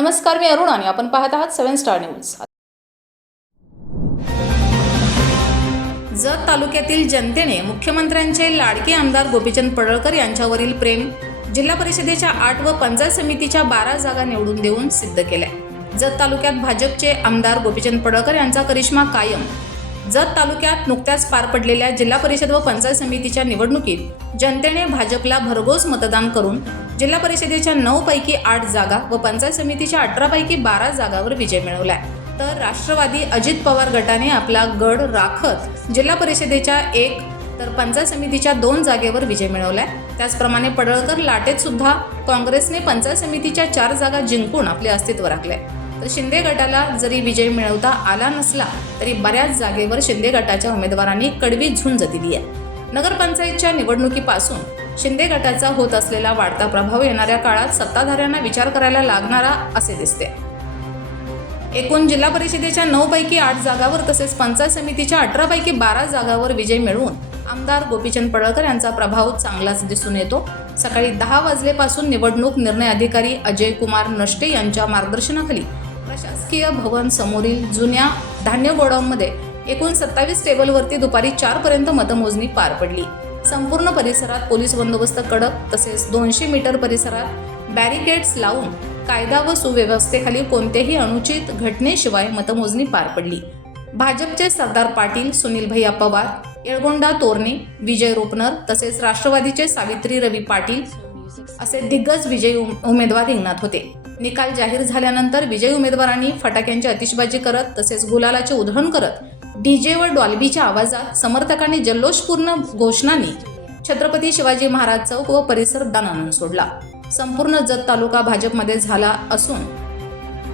नमस्कार, मी अरुण आणि आपण पाहत आहात 7 स्टार न्यूज। जत तालुक्यातील जनतेने मुख्यमंत्र्यांचे लाडके आमदार गोपीचंद पडळकर यांच्यावरील प्रेम जिल्हा परिषदेच्या 8 व पंचायत समितीच्या 12 जागा निवडून देऊन सिद्ध केलाय। जत तालुक्यात भाजपचे आमदार गोपीचंद पडळकर यांचा करिश्मा कायम। जत तालुक्यात नुकत्याच पार पडलेल्या जिल्हा परिषद व पंचायत समितीच्या निवडणुकीत जनतेने भाजपला भरघोस मतदान करून जिल्हा परिषदेच्या 9 पैकी 8 जागा व पंचायत समितीच्या 18 पैकी 12 जागावर विजय मिळवलाय। तर राष्ट्रवादी अजित पवार गटाने आपला गड राखत जिल्हा परिषदेच्या 1 तर पंचायत समितीच्या 2 जागेवर विजय मिळवलाय। त्याचप्रमाणे पडळकर लाटेत सुद्धा काँग्रेसने पंचायत समितीच्या 4 जागा जिंकून आपले अस्तित्व राखले। तर शिंदे गटाला जरी विजय मिळवता आला नसला तरी बऱ्याच जागेवर शिंदे गटाच्या उमेदवारांनी कडवी झुंज दिली आहे। नगरपंचायतच्या निवडणुकीपासून शिंदे गटाचा होत असलेला वाढता प्रभाव येणाऱ्या काळात सत्ताधाऱ्यांना विचार करायला लागणारा असे दिसते। एकूण जिल्हा परिषदेच्या 9 पैकी 8 जागावर तसेच पंचायत समितीच्या 18 पैकी 12 जागावर विजय मिळवून आमदार गोपीचंद पडळकर यांचा प्रभाव चांगलाच दिसून येतो। सकाळी 10 वाजल्यापासून निवडणूक निर्णय अधिकारी अजय कुमार नष्टे यांच्या मार्गदर्शनाखाली प्रशासकीय भवन समोरील जुन्या धान्य गोडाऊनमध्ये एकूण 27 टेबलवरती दुपारी 4 पर्यंत मतमोजणी पार पडली। संपूर्ण परिसरात पोलीस बंदोबस्त कडक तसेच 200 मीटर परिसरात बॅरिकेड्स लावून कायदा व सुव्यवस्थेखाली कोणत्याही अनुचित घटनेशिवाय मतमोजणी पार पडली। भाजपचे सरदार पाटील, सुनील भैया पवार, येळगोंडा तोरणे, विजय रोपनर तसेच राष्ट्रवादीचे सावित्री रवी पाटील असे दिग्गज विजयी उमेदवार रिंगणात होते। निकाल जाहीर झाल्यानंतर विजयी उमेदवारांनी फटाक्यांची आतिषबाजी करत तसेच गुलालाचे उधळण करत डीजे व डॉल्बीच्या आवाजात समर्थकांनी जल्लोषपूर्ण घोषणांनी छत्रपती शिवाजी महाराज चौक व परिसर दणाणून सोडला। संपूर्ण जत तालुका भाजपमध्ये झाला असून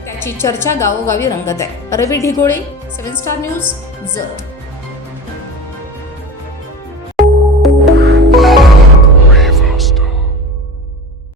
त्याची चर्चा गावोगावी रंगत आहे। रवी ढिगोळे, 7 स्टार न्यूज, जत।